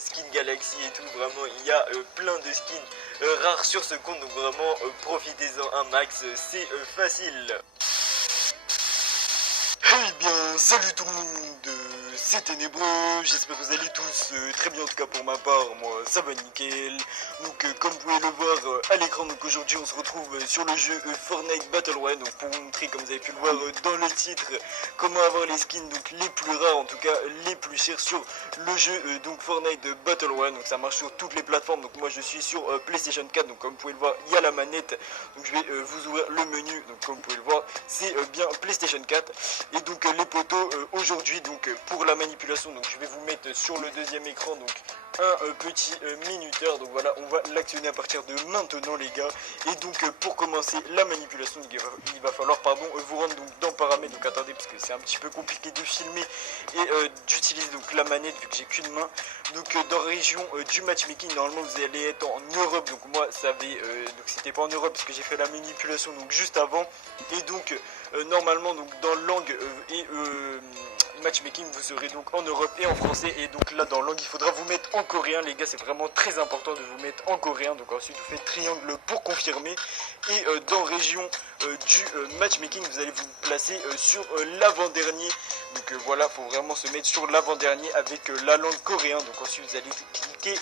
Skin Galaxy et tout, vraiment il y a plein de skins rares sur ce compte, donc vraiment profitez-en un max, c'est facile. Eh bien, salut tout le monde, c'est Ténébreux, j'espère que vous allez tous très bien, en tout cas pour ma part, moi ça va nickel. Donc comme vous pouvez le voir à l'écran, donc aujourd'hui on se retrouve sur le jeu Fortnite Battle Royale, donc pour vous montrer, comme vous avez pu le voir dans le titre, comment avoir les skins donc les plus rares, en tout cas les plus chers sur le jeu donc Fortnite Battle Royale. Donc ça marche sur toutes les plateformes, donc moi je suis sur PlayStation 4, donc comme vous pouvez le voir il y a la manette, donc je vais vous ouvrir le menu, donc comme vous pouvez le voir c'est bien PlayStation 4. Et donc les potos aujourd'hui, donc pour la manipulation, donc je vais vous mettre sur le deuxième écran donc un petit minuteur. Donc voilà, on va l'actionner à partir de maintenant les gars. Et donc pour commencer la manipulation, donc, il va falloir vous rendre donc dans paramètres. Donc attendez, parce que c'est un petit peu compliqué de filmer et d'utiliser donc la manette vu que j'ai qu'une main. Donc dans région du matchmaking, normalement vous allez être en Europe. Donc moi ça avait donc c'était pas en Europe parce que j'ai fait la manipulation donc juste avant. Et donc normalement donc dans langue et matchmaking vous serez donc en Europe et en français. Et donc là dans langue il faudra vous mettre en coréen les gars, c'est vraiment très important de vous mettre en coréen. Donc ensuite vous faites triangle pour confirmer. Et dans région du matchmaking vous allez vous placer sur l'avant-dernier. Donc voilà, faut vraiment se mettre sur l'avant-dernier avec la langue coréenne. Donc ensuite vous allez cliquer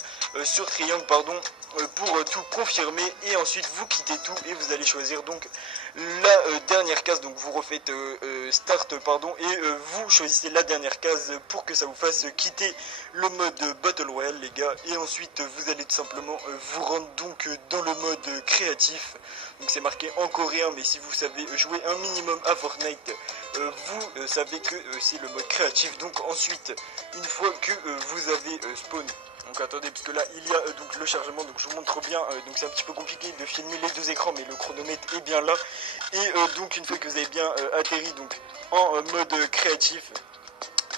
sur triangle pour tout confirmer. Et ensuite vous quittez tout et vous allez choisir donc la dernière case. Donc vous refaites start et vous choisissez la dernière case pour que ça vous fasse quitter le mode Battle Royale les gars. Et ensuite vous allez tout simplement vous rendre donc dans le mode créatif. Donc c'est marqué en coréen, mais si vous savez jouer un minimum à Fortnite, vous savez que c'est le mode créatif. Donc ensuite, une fois que vous avez spawn, donc attendez, parce que là il y a donc le chargement, donc je vous montre bien, donc c'est un petit peu compliqué de filmer les deux écrans, mais le chronomètre est bien là. Et donc une fois que vous avez bien atterri donc en mode créatif,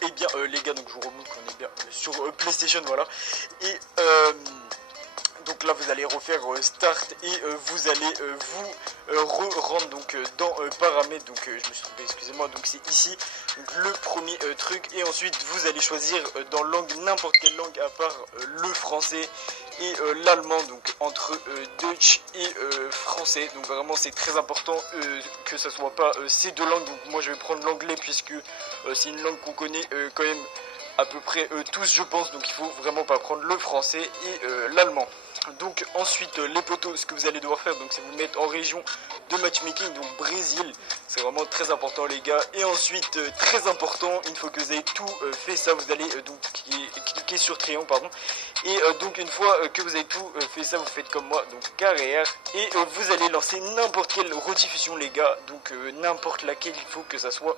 et bien les gars, donc je vous remontre qu'on est bien sur PlayStation, voilà. Et donc là vous allez refaire start et vous allez vous rendre donc dans paramètres. Donc je me suis trompé, excusez-moi, donc c'est ici donc, le premier truc. Et ensuite vous allez choisir dans langue, n'importe quelle langue à part le français et l'allemand, donc entre Dutch et français. Donc vraiment c'est très important que ça soit pas ces deux langues. Donc moi je vais prendre l'anglais puisque c'est une langue qu'on connaît quand même à peu près tous je pense. Donc il faut vraiment pas prendre le français et l'allemand. Donc ensuite les potos, ce que vous allez devoir faire donc c'est vous mettre en région de matchmaking, donc Brésil, c'est vraiment très important les gars. Et ensuite très important, une fois que vous avez tout fait ça, vous allez donc cliquer sur triangle et donc une fois que vous avez tout fait ça, vous faites comme moi, donc carrière, et vous allez lancer n'importe quelle rediffusion les gars. Donc n'importe laquelle, il faut que ça soit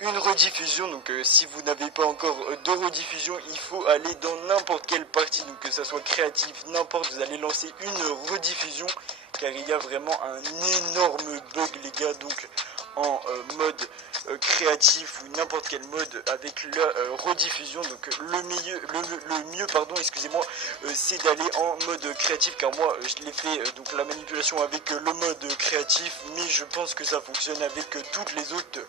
une rediffusion. Donc si vous n'avez pas encore de rediffusion, il faut aller dans n'importe quelle partie, donc que ça soit créatif, n'importe, vous allez lancer une rediffusion car il y a vraiment un énorme bug les gars. Donc en mode créatif ou n'importe quel mode avec la rediffusion, donc le mieux excusez-moi, c'est d'aller en mode créatif car moi je l'ai fait donc la manipulation avec le mode créatif, mais je pense que ça fonctionne avec toutes les autres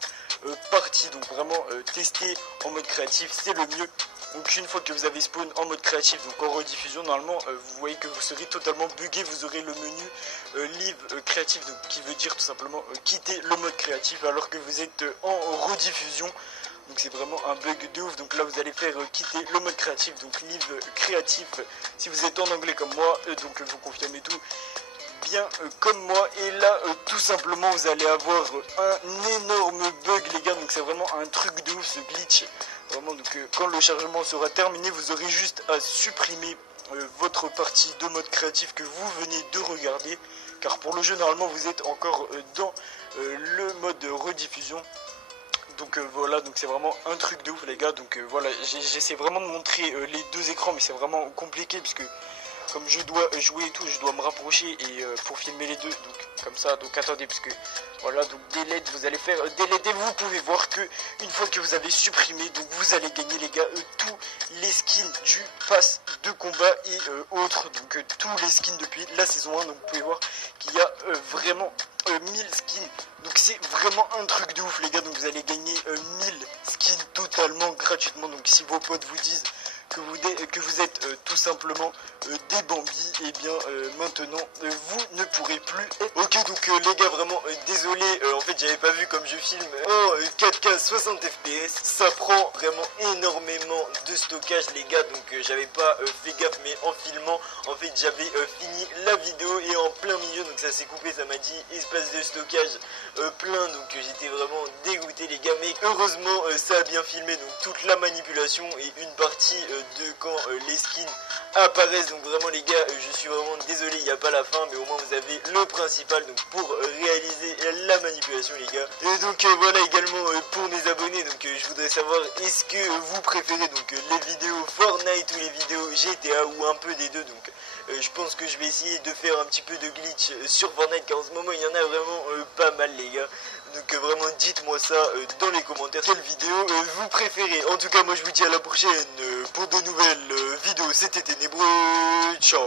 parties. Donc vraiment tester en mode créatif, c'est le mieux. Donc une fois que vous avez spawn en mode créatif, donc en rediffusion, normalement vous voyez que vous serez totalement bugué, vous aurez le menu live créatif, donc qui veut dire tout simplement quitter le mode créatif alors que vous êtes en rediffusion. Donc c'est vraiment un bug de ouf. Donc là vous allez faire quitter le mode créatif, donc live créatif si vous êtes en anglais comme moi, donc vous confirmez tout bien comme moi. Et là tout simplement vous allez avoir un énorme bug les gars. Donc c'est vraiment un truc de ouf ce glitch. Vraiment, donc quand le chargement sera terminé, vous aurez juste à supprimer votre partie de mode créatif que vous venez de regarder, car pour le jeu normalement vous êtes encore dans le mode rediffusion. Donc voilà, donc c'est vraiment un truc de ouf les gars. Donc voilà, j'essaie vraiment de montrer les deux écrans, mais c'est vraiment compliqué puisque comme je dois jouer et tout, je dois me rapprocher et pour filmer les deux, donc comme ça. Donc attendez, parce que voilà, donc delete, vous allez faire delete et vous pouvez voir que une fois que vous avez supprimé, donc vous allez gagner les gars tous les skins du pass de combat et autres, donc tous les skins depuis la saison 1. Donc vous pouvez voir qu'il y a vraiment 1000 skins, donc c'est vraiment un truc de ouf les gars. Donc vous allez gagner 1000 skins totalement gratuitement. Donc si vos potes vous disent que vous êtes tout simplement des Bambis, et bien maintenant vous ne pourrez plus être... Ok, donc les gars, vraiment désolé, en fait j'avais pas vu comme je filme en 4K 60 FPS, ça prend vraiment énormément de stockage les gars, donc j'avais pas fait gaffe, mais en filmant en fait j'avais fini la vidéo et en plein milieu, donc ça s'est coupé, ça m'a dit espace de stockage plein, donc j'étais vraiment dégoûté les gars, mais heureusement ça a bien filmé, donc toute la manipulation et une partie de quand les skins apparaissent. Donc vraiment les gars, je suis vraiment désolé, il n'y a pas la fin, mais au moins vous avez le principal donc pour réaliser la manipulation les gars. Et donc voilà également pour mes abonnés, donc je voudrais savoir, est-ce que vous préférez donc les vidéos Fortnite ou les vidéos GTA ou un peu des deux. Donc je pense que je vais essayer de faire un petit peu de glitch sur Fortnite, car en ce moment il y en a vraiment pas mal les gars. Donc vraiment dites-moi ça dans les commentaires, quelle vidéo vous préférez. En tout cas moi je vous dis à la prochaine pour de nouvelles vidéos. C'était Ténébreux, ciao.